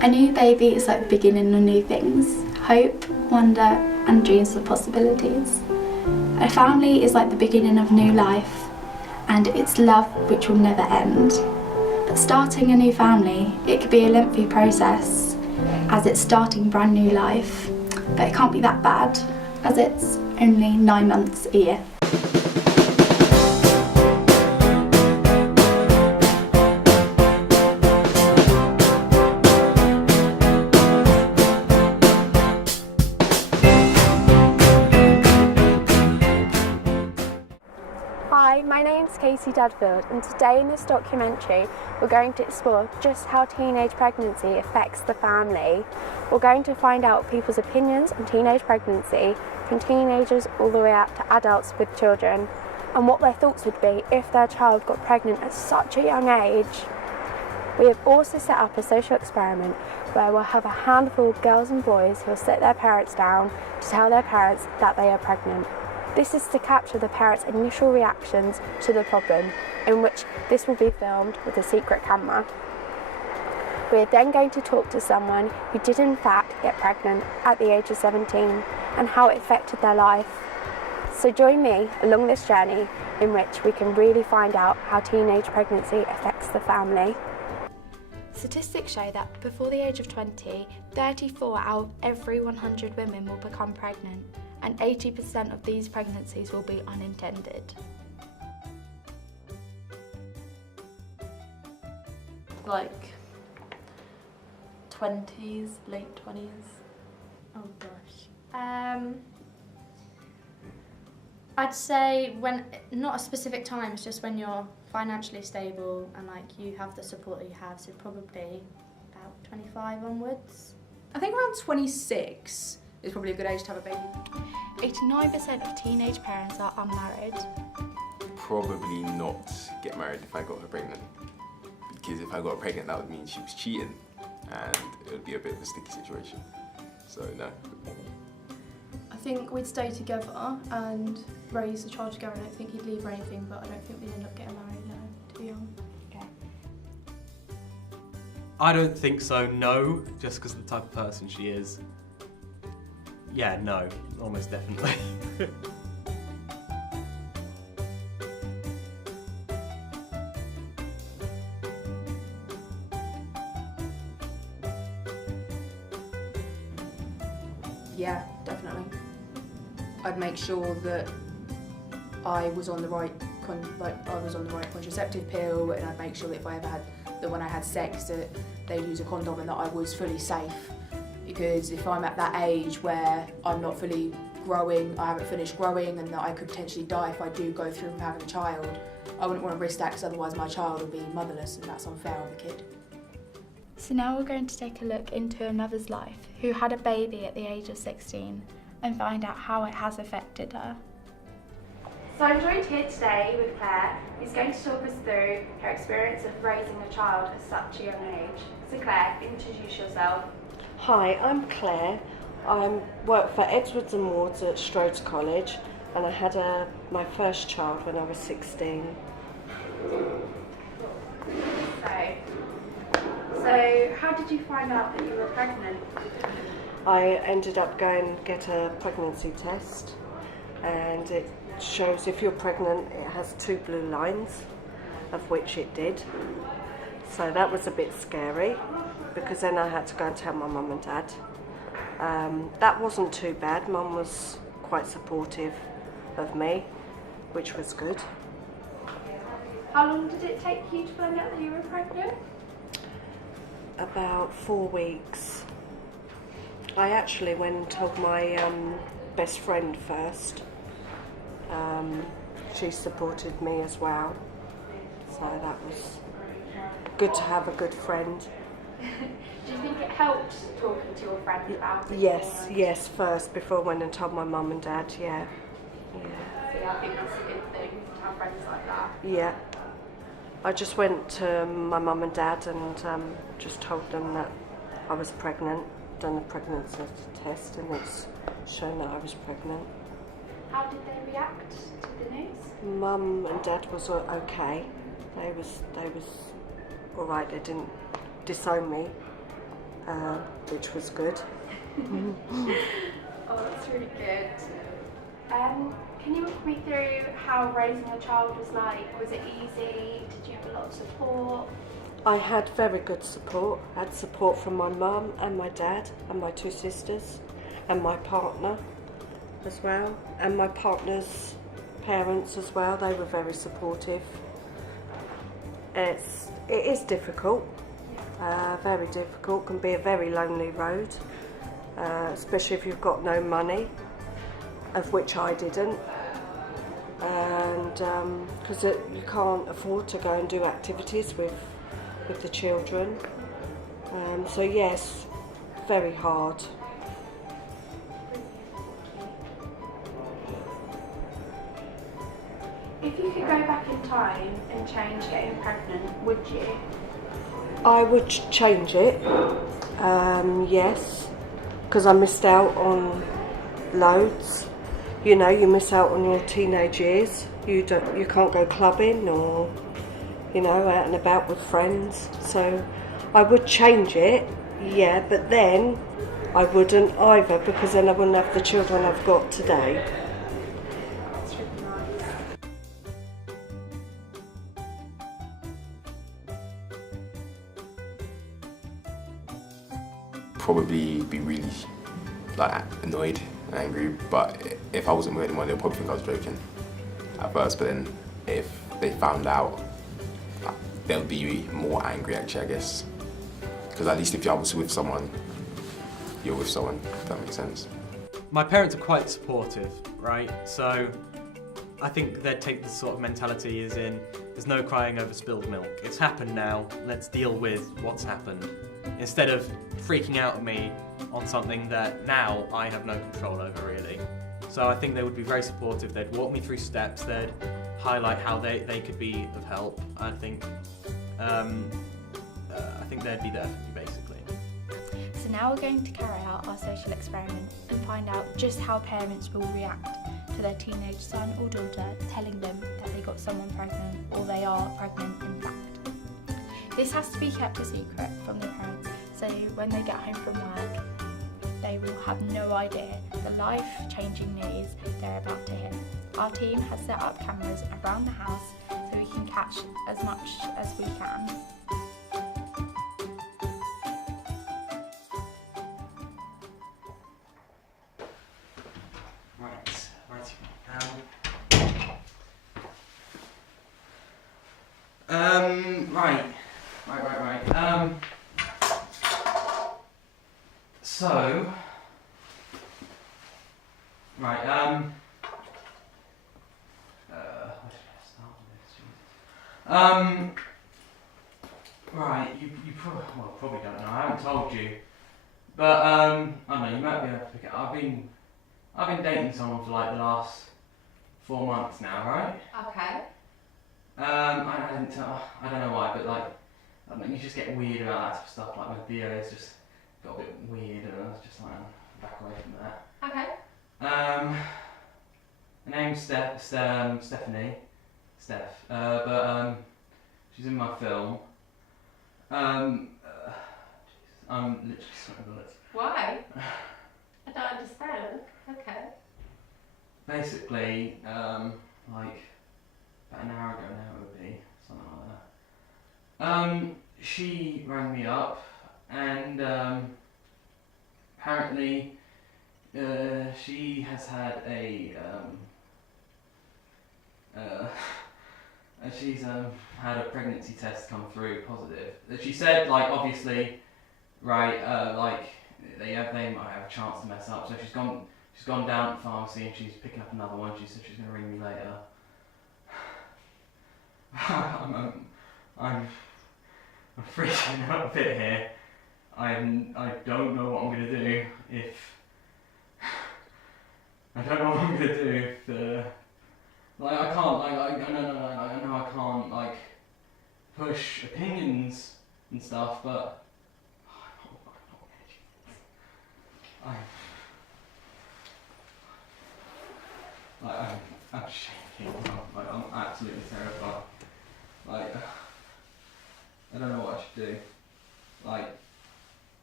A new baby is like the beginning of new things, hope, wonder and dreams of possibilities. A family is like the beginning of new life and it's love which will never end. But starting a new family, it could be a lengthy process as it's starting brand new life, but it can't be that bad as it's only 9 months a year. Hi, my name's Casey Dudfield and today in this documentary we're going to explore just how teenage pregnancy affects the family. We're going to find out people's opinions on teenage pregnancy, from teenagers all the way up to adults with children, and what their thoughts would be if their child got pregnant at such a young age. We have also set up a social experiment where we'll have a handful of girls and boys who will sit their parents down to tell their parents that they are pregnant. This is to capture the parents' initial reactions to the problem, in which this will be filmed with a secret camera. We're then going to talk to someone who did in fact get pregnant at the age of 17 and how it affected their life. So join me along this journey in which we can really find out how teenage pregnancy affects the family. Statistics show that before the age of 20, 34 out of every 100 women will become pregnant, and 80% of these pregnancies will be unintended. Like 20s, late 20s. Oh gosh. I'd say when, not a specific time, it's just when you're financially stable and like you have the support that you have, so probably about 25 onwards. I think around 26 is probably a good age to have a baby. 89% of teenage parents are unmarried. Probably not get married if I got her pregnant. Because if I got her pregnant, that would mean she was cheating and it would be a bit of a sticky situation. So no. I think we'd stay together and raise the child together. I don't think he'd leave or anything, but I don't think we'd end up getting married now, to be young. Okay. I don't think so, no, just because of the type of person she is. Yeah, no, almost definitely. Yeah, definitely. I'd make sure that I was on the right contraceptive pill, and I'd make sure that if I ever had that when I had sex that they'd use a condom and that I was fully safe. Because if I'm at that age where I'm not fully growing, I haven't finished growing, and that I could potentially die if I do go through with having a child, I wouldn't want to risk that because otherwise my child will be motherless and that's unfair on the kid. So now we're going to take a look into a mother's life who had a baby at the age of 16 and find out how it has affected her. So I'm joined here today with Claire, who's going to talk us through her experience of raising a child at such a young age. So Claire, introduce yourself. Hi, I'm Claire. I work for Edwards and Wards at Strodes College, and I had my first child when I was 16. So how did you find out that you were pregnant? I ended up going to get a pregnancy test, and it shows if you're pregnant it has 2 blue lines, of which it did. So that was a bit scary, because then I had to go and tell my mum and dad. That wasn't too bad. Mum was quite supportive of me, which was good. How long did it take you to find out that you were pregnant? About 4 weeks. I actually went and told my best friend first. She supported me as well, so that was good to have a good friend. Do you think it helped talking to your friends about it? Yes, first, before I went and told my mum and dad, yeah. See, I think that's a good thing to have friends like that. Yeah. I just went to my mum and dad and just told them that I was pregnant, done a pregnancy test, and it's shown that I was pregnant. How did they react to the news? Mum and dad was okay. They was all right. They didn't disown me. which was good. Oh, that's really good. Can you walk me through how raising a child was like? Was it easy? Did you have a lot of support? I had very good support. I had support from my mum and my dad and my 2 sisters and my partner as well, and my partner's parents as well. They were very supportive. It is difficult, very difficult. Can be a very lonely road, especially if you've got no money, of which I didn't, and because you can't afford to go and do activities with the children. So yes, very hard. If you could go back in time and change getting pregnant, would you? I would change it, yes, because I missed out on loads. You know, you miss out on your teenage years. You can't go clubbing or, you know, out and about with friends. So I would change it, yeah, but then I wouldn't either, because then I wouldn't have the children I've got today. That's really nice. Probably be really like annoyed and angry, but if I wasn't with anyone, they'd probably think I was joking at first, but then if they found out, they'll be more angry actually, I guess, because at least if I was with someone, you're with someone, if that makes sense. My parents are quite supportive, right? So I think they'd take the sort of mentality as in, there's no crying over spilled milk. It's happened now, let's deal with what's happened. Instead of freaking out at me on something that now I have no control over, really. So I think they would be very supportive. They'd walk me through steps, they'd highlight how they could be of help. I think they'd be there for me, basically. So now we're going to carry out our social experiment and find out just how parents will react to their teenage son or daughter telling them that they got someone pregnant or they are pregnant in fact. This has to be kept a secret from the parents, so when they get home from work, they will have no idea the life-changing news they're about to hear. Our team has set up cameras around the house so we can catch as much as we can. Right. So, right, where should I start with this? Jesus. Right, you probably don't know, I haven't told you, but, I don't know, you might be able to pick it up. I've been dating someone for like the last 4 months now, right? Okay. I didn't tell, I don't know why, but like, I mean, you just get weird about that sort of stuff, like with Theo, it's just got a bit weird, and I was just like, back away from that. Okay. Her name's Stephanie, but she's in my film. I'm literally sweating bullets. Why? I don't understand. Okay. Basically, like, about an hour ago now it would be, something like that. She rang me up, and apparently she has had she's had a pregnancy test come through positive. She said, like, obviously, right, like they might have a chance to mess up. So she's gone down to the pharmacy and she's picking up another one. She said she's going to ring me later. I'm freaking out a bit here. I don't know what I'm going to do if I don't know what I'm going to do if the like I can't like I know I can't like push opinions and stuff, but I'm shaking. I'm absolutely terrified. Like, I don't know what I should do. Like,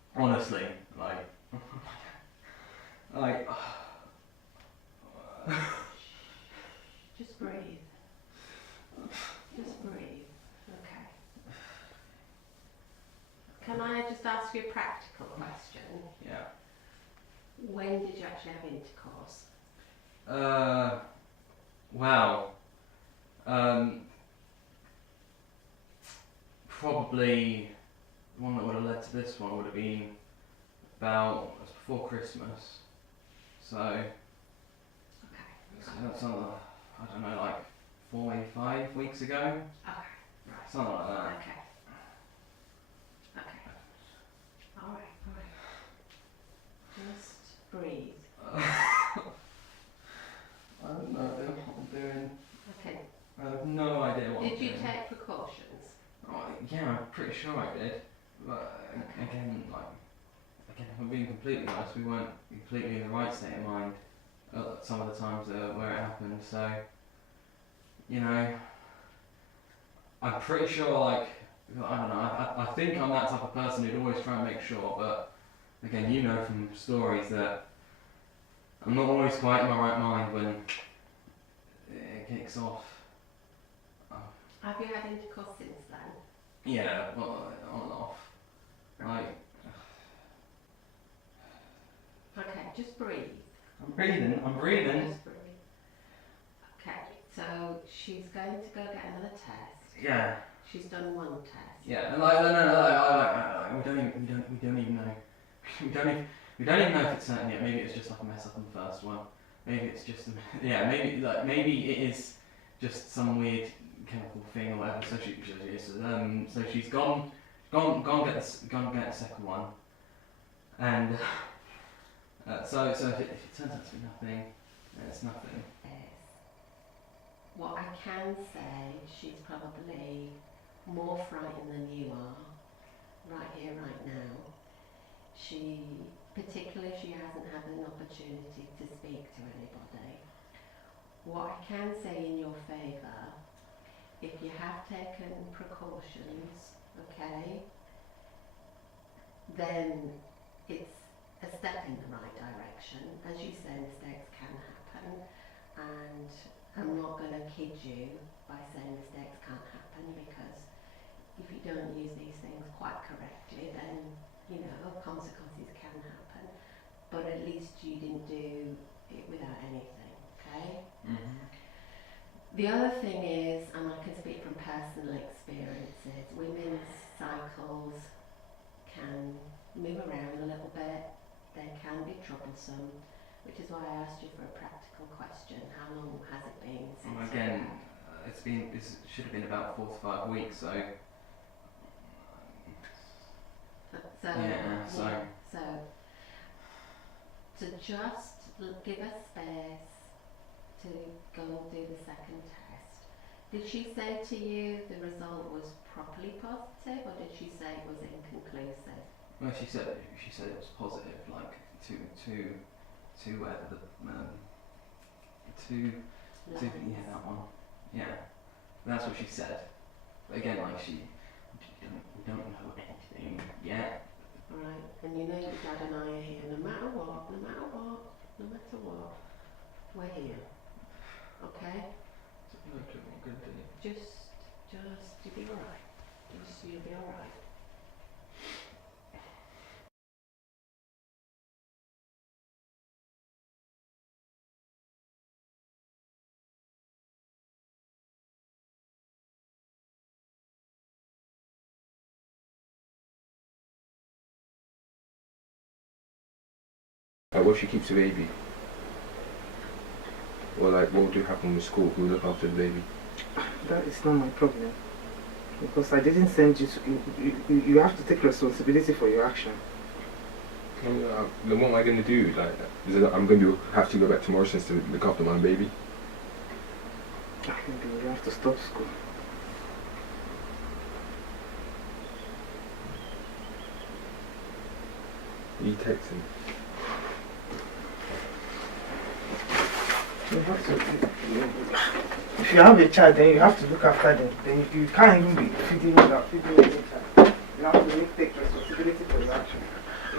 Honestly, like, like. Just breathe. Just breathe. Okay. Can I just ask you a practical question? Yeah. When did you actually have intercourse? Well, probably the one that would have led to this one would have been about just before Christmas. So, that's I don't know, like 4, maybe 5 weeks ago. Okay, right. Something like that. Okay. Okay. Alright. Just breathe. I don't know what I'm doing. Okay. I have no idea what I'm Did you doing. take precautions? Oh, yeah, I'm pretty sure I did. But again, if I'm being completely honest, we weren't completely in the right state of mind at some of the times where it happened. So, you know, I'm pretty sure, like, I don't know, I think I'm that type of person who'd always try and make sure, but again, you know from stories that I'm not always quite in my right mind when it kicks off. Have you had intercourse since then? Yeah, well, on and off. Like, Okay, just breathe. I'm breathing. Just breathe. Okay, so she's going to go get another test. Yeah. She's done one test. Yeah, and like, no, we don't even know. We don't even know if it's certain yet. Maybe it's just like a mess up on the first one. Maybe it's just, maybe it is just some weird chemical thing or whatever. So she's gone get a second one, and so if it turns out to be nothing, then it's nothing. What I can say, she's probably more frightened than you are, right here, right now. Particularly if she hasn't had an opportunity to speak to anybody. What I can say in your favour, if you have taken precautions, okay, then it's a step in the right direction. As you say, mistakes can happen, and I'm not going to kid you by saying mistakes can't happen, because if you don't use these things quite correctly, then, you know, consequences can happen. But at least you didn't do it without anything, okay? Mm-hmm. The other thing is, and I can speak from personal experiences, women's cycles can move around a little bit, they can be troublesome, which is why I asked you for a practical question. How long has it been since? Well, again, it should have been about 4 to 5 weeks, so. So just give us space to go and do the second test. Did she say to you the result was properly positive, or did she say it was inconclusive? Well, she said it was positive, like to whatever the yeah, that one, yeah, that's what she said. But again, like we don't know anything yet. Right, and you know your dad and I are here no matter what, we're here. Okay? Just you'll be alright. You'll be alright. What if she keeps the baby? Or like, what would happen with school? Who will look after the baby? That is not my problem. Because I didn't send you to... You have to take responsibility for your action. Then what am I going to do? Like, I'm going to have to go back to Morrison's to look after my baby? Maybe you have to stop school. You texting? You have to... If you have a child, then you have to look after them. Then you can't even be feeding without feeding any child. You have to take responsibility for your action.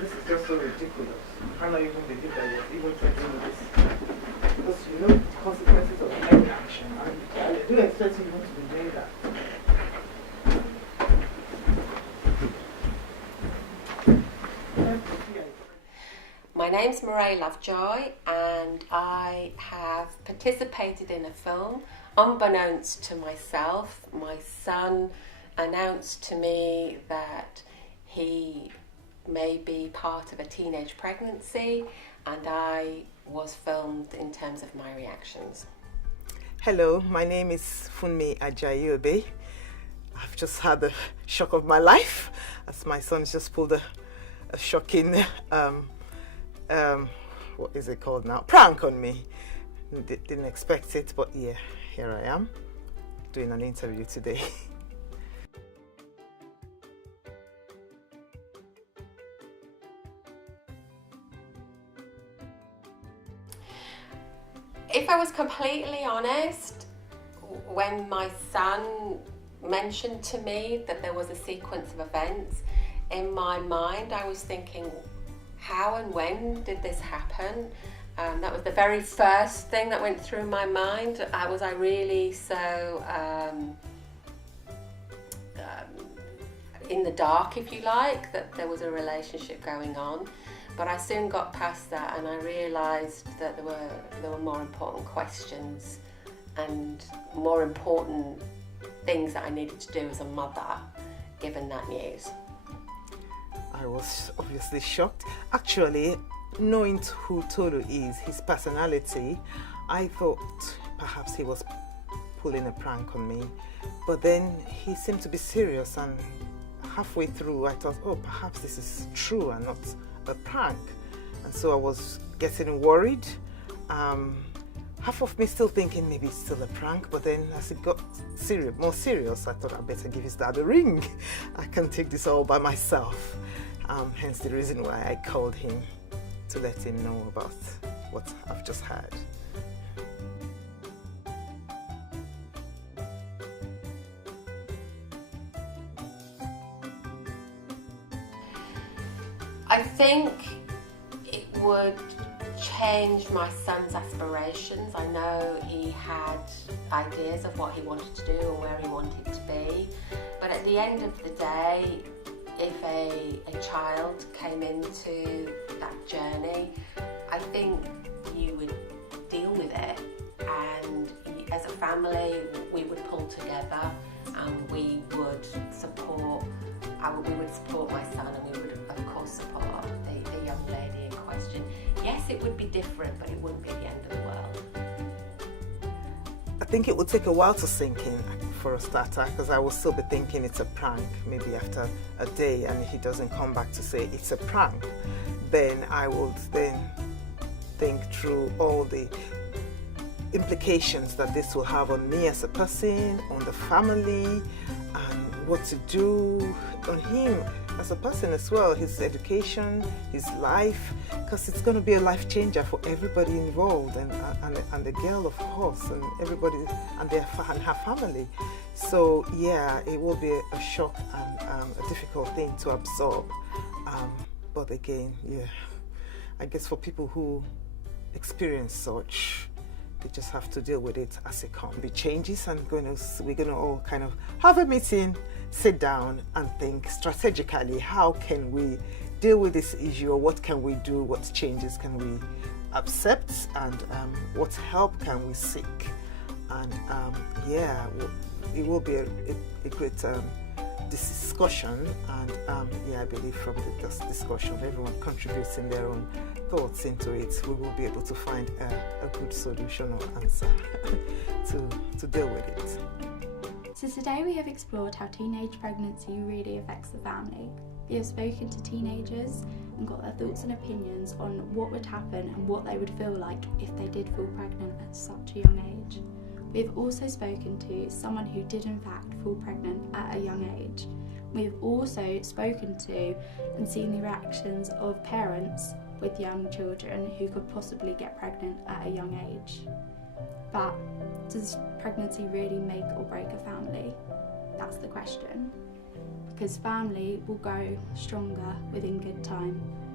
this is just so ridiculous. I cannot even believe that you're even threatening with this. Because you know the consequences of any action. I do expect you not to be doing that. My name's Mairead Lovejoy, and I have participated in a film. Unbeknownst to myself, my son announced to me that he may be part of a teenage pregnancy, and I was filmed in terms of my reactions. Hello, my name is Funmi Ajayobe. I've just had the shock of my life as my son's just pulled a shocking, what is it called now? Prank on me. Didn't expect it, but yeah, here I am doing an interview today. If I was completely honest, when my son mentioned to me that there was a sequence of events, in my mind I was thinking, how and when did this happen? That was the very first thing that went through my mind. Was I really so in the dark, if you like, that there was a relationship going on? But I soon got past that, and I realised that there were more important questions and more important things that I needed to do as a mother, given that news. I was obviously shocked. Actually, knowing who Tolu is, his personality, I thought perhaps he was pulling a prank on me. But then he seemed to be serious, and halfway through I thought, oh, perhaps this is true and not a prank. And so I was getting worried. Half of me still thinking maybe it's still a prank, but then as it got more serious, I thought I'd better give his dad a ring. I can't take this all by myself. Hence the reason why I called him to let him know about what I've just had. I think it would change my son's aspirations. I know he had ideas of what he wanted to do and where he wanted to be, but at the end of the day, if a child came into that journey, I think you would deal with it, and as a family we would pull together and we would support my son, and we would of course support the young lady in question. Yes, it would be different, but it wouldn't be the end of the world. I think it would take a while to sink in for a starter, because I will still be thinking it's a prank. Maybe after a day, and if he doesn't come back to say it's a prank, then I would then think through all the implications that this will have on me as a person, on the family, and what to do on him as a person as well, his education, his life, because it's going to be a life changer for everybody involved, and the girl of course, and everybody and her family. So yeah, it will be a shock and a difficult thing to absorb, but again, yeah, I guess for people who experience such, they just have to deal with it as it comes. Be changes, and we're gonna all kind of have a meeting, sit down and think strategically, how can we deal with this issue, or what can we do, what changes can we accept, and what help can we seek. And yeah, it will be a great discussion, and yeah, I believe from this discussion, everyone contributing their own thoughts into it, we will be able to find a good solution or answer to deal with it. So today we have explored how teenage pregnancy really affects the family. We have spoken to teenagers and got their thoughts and opinions on what would happen and what they would feel like if they did fall pregnant at such a young age. We have also spoken to someone who did in fact fall pregnant at a young age. We have also spoken to and seen the reactions of parents with young children who could possibly get pregnant at a young age. But does pregnancy really make or break a family? That's the question. Because family will grow stronger within good time,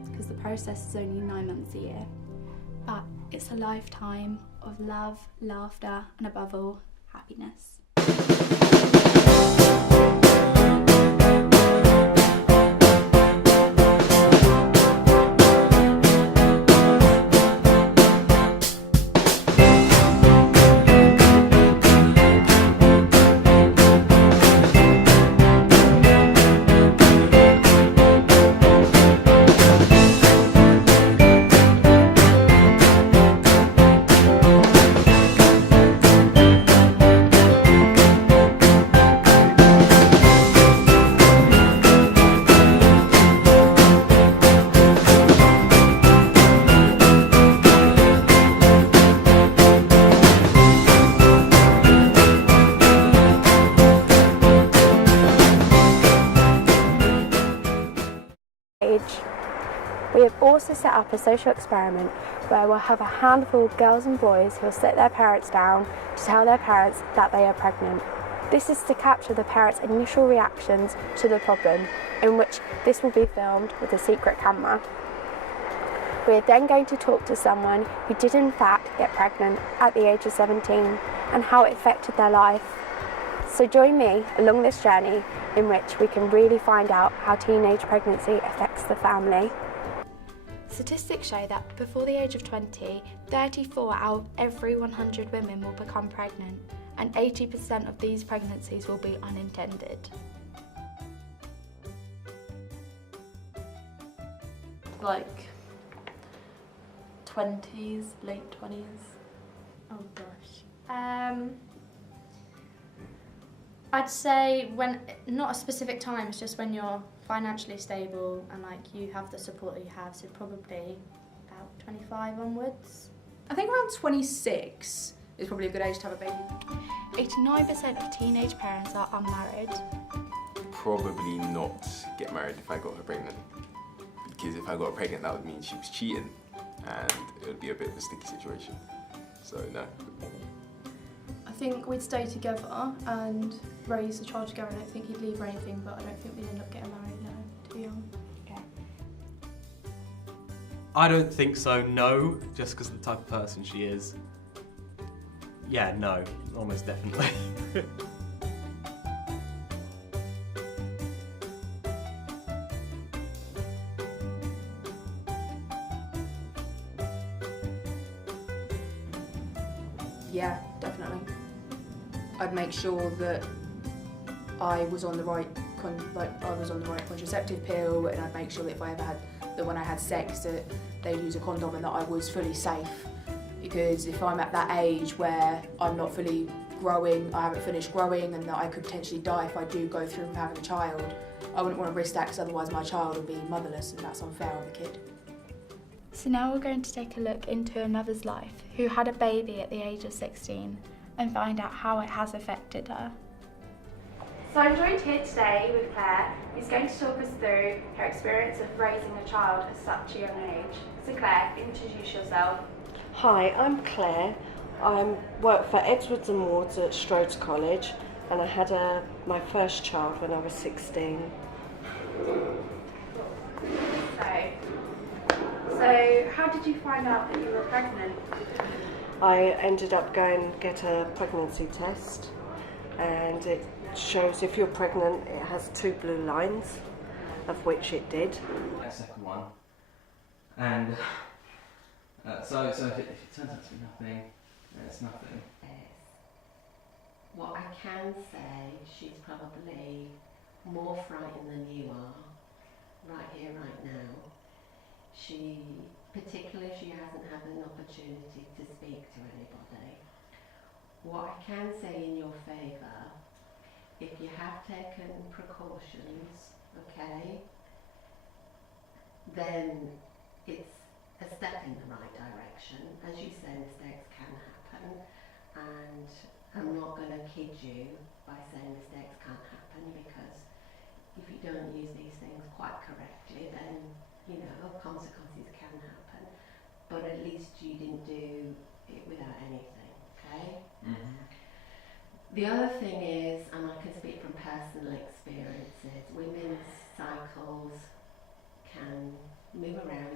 because the process is only 9 months a year. But it's a lifetime of love, laughter, and above all, happiness. We have also set up a social experiment where we'll have a handful of girls and boys who will sit their parents down to tell their parents that they are pregnant. This is to capture the parents' initial reactions to the problem, in which this will be filmed with a secret camera. We are then going to talk to someone who did in fact get pregnant at the age of 17 and how it affected their life. So join me along this journey in which we can really find out how teenage pregnancy affects the family. Statistics show that before the age of 20, 34 out of every 100 women will become pregnant, and 80% of these pregnancies will be unintended. Like 20s, late 20s. Oh gosh. I'd say when, not a specific time, it's just when you're financially stable and like you have the support that you have, so probably about 25 onwards. I think around 26 is probably a good age to have a baby. 89% of teenage parents are unmarried. Probably not get married if I got her pregnant. Because if I got her pregnant, that would mean she was cheating and it would be a bit of a sticky situation. So no. I think we'd stay together and raise the child together. I don't think he'd leave or anything, but I don't think we'd end up getting married now, to be young. Yeah. I don't think so, no, just because of the type of person she is. Yeah, no, almost definitely. Yeah, definitely. I'd make sure that I was on the right contraceptive pill, and I'd make sure that if I ever had that when I had sex that they'd use a condom and that I was fully safe. Because if I'm at that age where I'm not fully growing, I haven't finished growing, and that I could potentially die if I do go through with having a child, I wouldn't want to risk that because otherwise my child will be motherless, and that's unfair on the kid. So now we're going to take a look into a mother's life who had a baby at the age of 16 and find out how it has affected her. So I'm joined here today with Claire, who's going to talk us through her experience of raising a child at such a young age. So Claire, introduce yourself. Hi, I'm Claire. I work for Edwards and Wards at Strodes College, and I had my first child when I was 16. So how did you find out that you were pregnant? I ended up going to get a pregnancy test, and it shows if you're pregnant, it has 2 blue lines, of which it did. A second one, and so if it turns out to be nothing, then it's nothing. What I can say, she's probably more frightened than you are, right here, right now. She, particularly if she hasn't had an opportunity to speak to anybody. What I can say in your favour, if you have taken precautions, okay, then it's a step in the right direction. As you say, mistakes can happen, and I'm not going to kid you by saying mistakes can't happen, because if you don't use these things quite correctly, then you know, consequences can happen, but at least you didn't do it without anything, okay? Mm-hmm. The other thing is, and I can speak from personal experiences, women's cycles can move around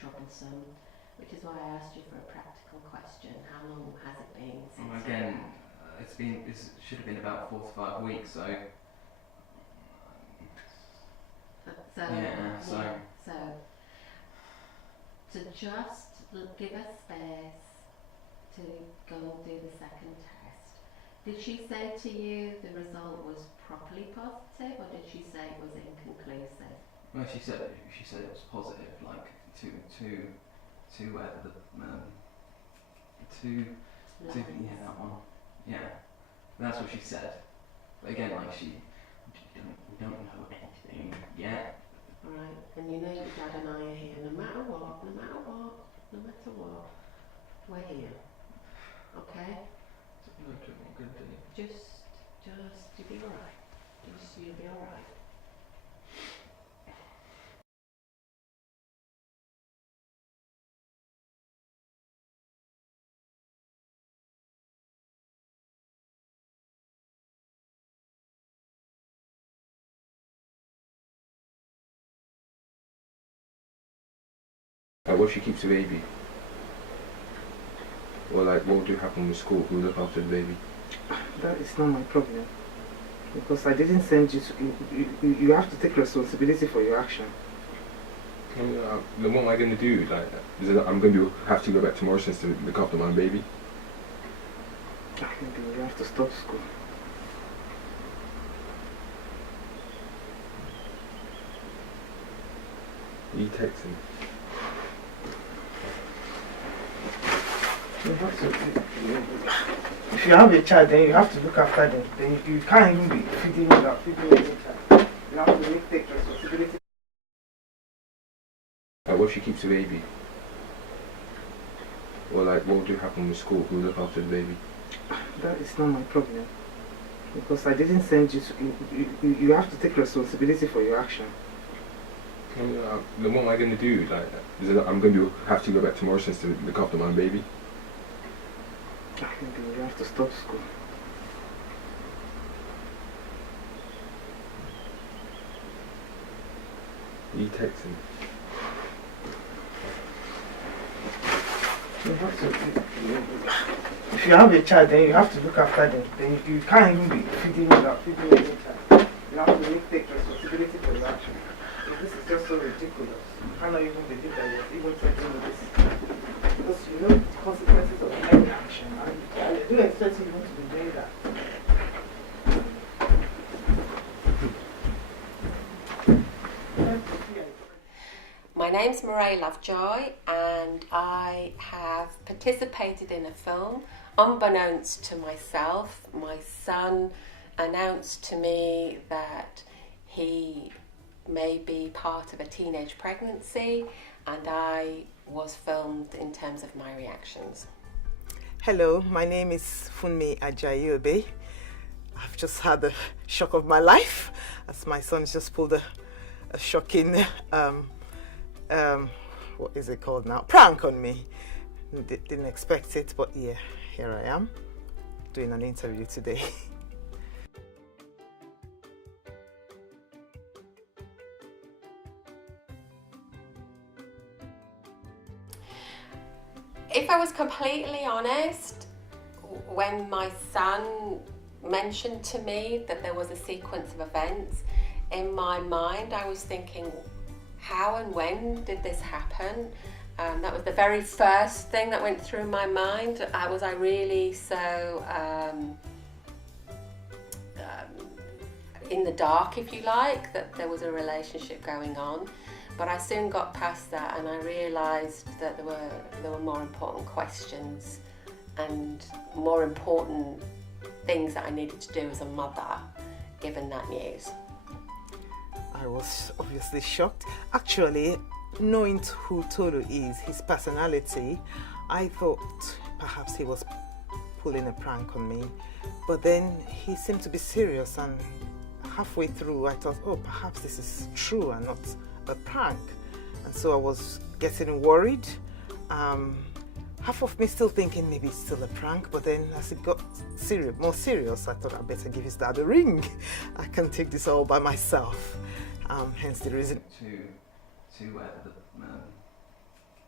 troublesome, which is why I asked you for a practical question. How long has it been since? Well, again, it should have been about 4 to 5 weeks, so. So to just give us space to go and do the second test. Did she say to you the result was properly positive, or did she say it was inconclusive? Well, she said it was positive, like yeah, that one. Yeah, that's what she said. But again, like we don't know anything yet. Right, and you know your dad and I are here no matter what, we're here. Okay? Just you'll be alright. You'll be alright. What if she keeps the baby? Or like, what would happen with school? Who will look after the baby? That is not my problem. Because I didn't send you to... You have to take responsibility for your action. Then what am I going to do? Like, I'm going to have to go back to Morrison's to look after my baby? Maybe you have to stop school. You texting? You have to, if you have a child, then you have to look after them. Then you can't even be feeding without feeding your child. You have to take responsibility. What if she keeps the baby? Or like, what would happen with school? Who will look after the baby? That is not my problem. Because I didn't send you to... You have to take responsibility for your action. Then what am I going to do? Like, I'm going to have to go back to Morrison's to look after my baby? Maybe you have to stop school. You texting? You have to, if you have a child, then you have to look after them. Then you can't even be feeding without feeding your child. You have to take responsibility for your action. This is just so ridiculous. I cannot even believe that you're even threatening with this. Because you know the consequences of any action. I do expect you even to be doing that. My name's Mairead Lovejoy, and I have participated in a film. Unbeknownst to myself, my son announced to me that he may be part of a teenage pregnancy, and I was filmed in terms of my reactions. Hello, my name is Funmi Ajayobe. I've just had the shock of my life as my son just pulled a shocking, what is it called now? Prank on me. Didn't expect it, but yeah, here I am doing an interview today. If I was completely honest, when my son mentioned to me that there was a sequence of events, in my mind I was thinking, how and when did this happen? That was the very first thing that went through my mind. Was I really so in the dark, if you like, that there was a relationship going on? But I soon got past that, and I realised that there were more important questions and more important things that I needed to do as a mother, given that news. I was obviously shocked. Actually, knowing who Tolu is, his personality, I thought perhaps he was pulling a prank on me. But then he seemed to be serious, and halfway through I thought, oh, perhaps this is true and not a prank. And so I was getting worried. Half of me still thinking maybe it's still a prank, but then as it got more serious, I thought I'd better give his dad a ring. I can't take this all by myself. Hence the reason. To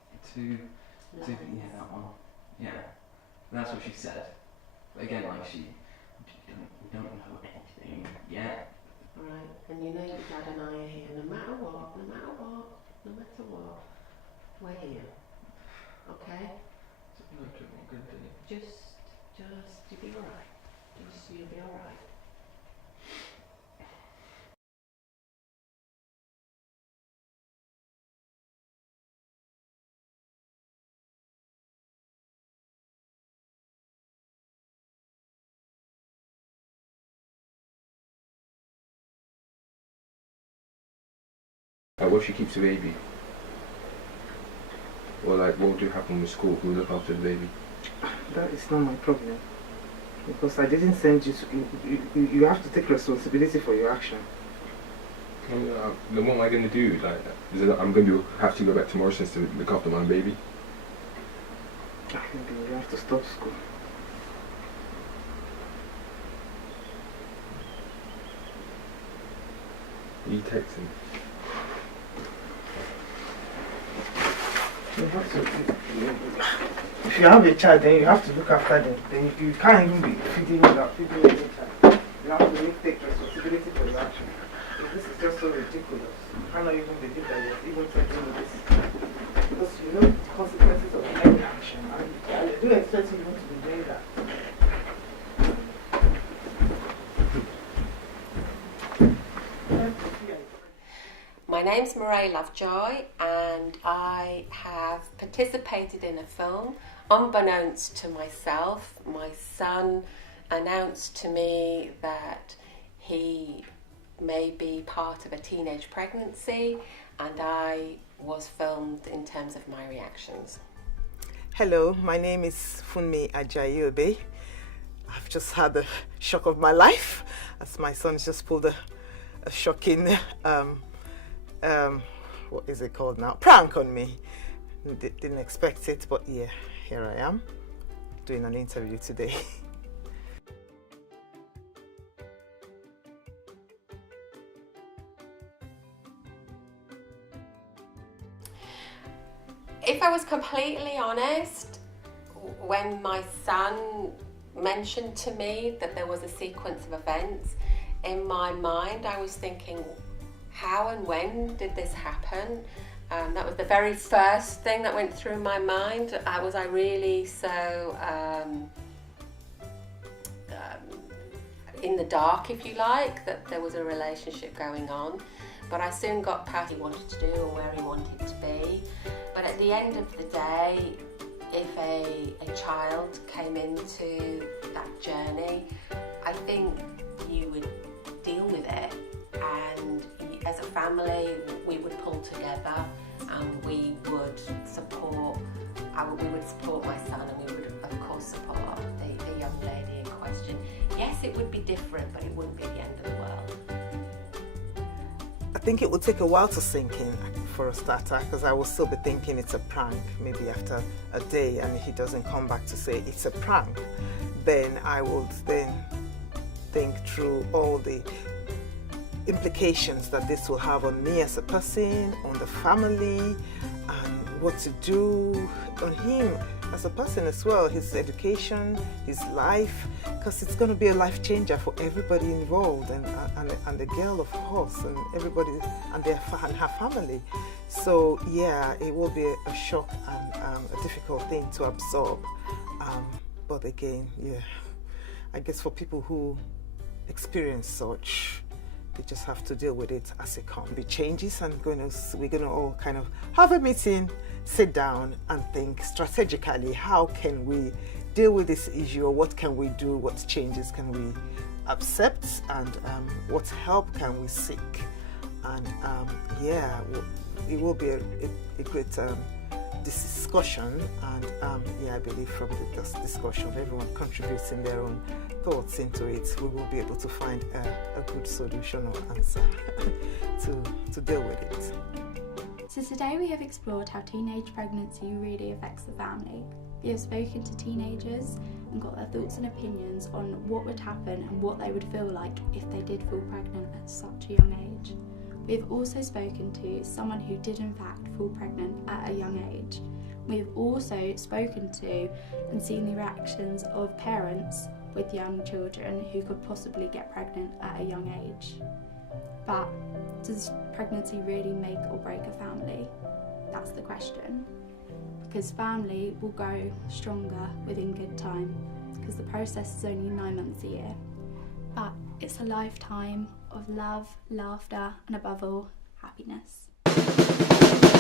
to yeah, that one. Yeah, that's what she said. But again, like we don't know anything yet. Right, and you know your dad and I are here no matter what, no matter what, no matter what. We're here. Okay? Just, you'll be alright. You'll be alright. What if she keeps the baby? Or like, what would happen with school? Who will look after the baby? That is not my problem. Because I didn't send you to... You have to take responsibility for your action. Then what am I going to do? Like, I'm going to have to go back to Morrison's to look after my baby? Maybe you have to stop school. You texting? You have to... If you have a child, then you have to look after them. Then you can't even be feeding without feeding any child. You have to take responsibility for your action. This is just so ridiculous. I cannot even believe that you're even taking this. Because you know the consequences of any action. I do expect you to be doing that. My name's Mairead Lovejoy and I have participated in a film. Unbeknownst to myself, my son announced to me that he may be part of a teenage pregnancy, and I was filmed in terms of my reactions. Hello, my name is Funmi Ajayobe. I've just had the shock of my life as my son just pulled a shocking, what is it called now? Prank on me. Didn't expect it, but yeah, here I am doing an interview today. If I was completely honest, when my son mentioned to me that there was a sequence of events, in my mind I was thinking, how and when did this happen? That was the very first thing that went through my mind. Was I really so in the dark, if you like, that there was a relationship going on? But I soon got past what he wanted to do and where he wanted to be. But at the end of the day, if a child came into that journey, I think you would deal with it, and as a family we would pull together and we would support my son, and we would of course support the young lady in question. Yes, it would be different, but it wouldn't be the end of the world. I think it would take a while to sink in for a starter, because I will still be thinking it's a prank. Maybe after a day and he doesn't come back to say it's a prank, then I would then think through all the implications that this will have on me as a person, on the family, and what to do on him as a person as well, his education, his life, because it's going to be a life changer for everybody involved, and the girl of course, and everybody and her family. So yeah, it will be a shock and a difficult thing to absorb, but again, yeah, I guess for people who experience such, they just have to deal with it as it comes. Be changes, and we're gonna all kind of have a meeting, sit down and think strategically, how can we deal with this issue, or what can we do, what changes can we accept, and what help can we seek. And yeah, it will be a great discussion, and yeah, I believe from this discussion, everyone contributing their own thoughts into it, we will be able to find a good solution or answer to deal with it. So today we have explored how teenage pregnancy really affects the family. We have spoken to teenagers and got their thoughts and opinions on what would happen and what they would feel like if they did fall pregnant at such a young age. We have also spoken to someone who did in fact fall pregnant at a young age. We've also spoken to and seen the reactions of parents with young children who could possibly get pregnant at a young age. But does pregnancy really make or break a family? That's the question. Because family will grow stronger within good time, because the process is only 9 months a year. But it's a lifetime of love, laughter, and above all, happiness.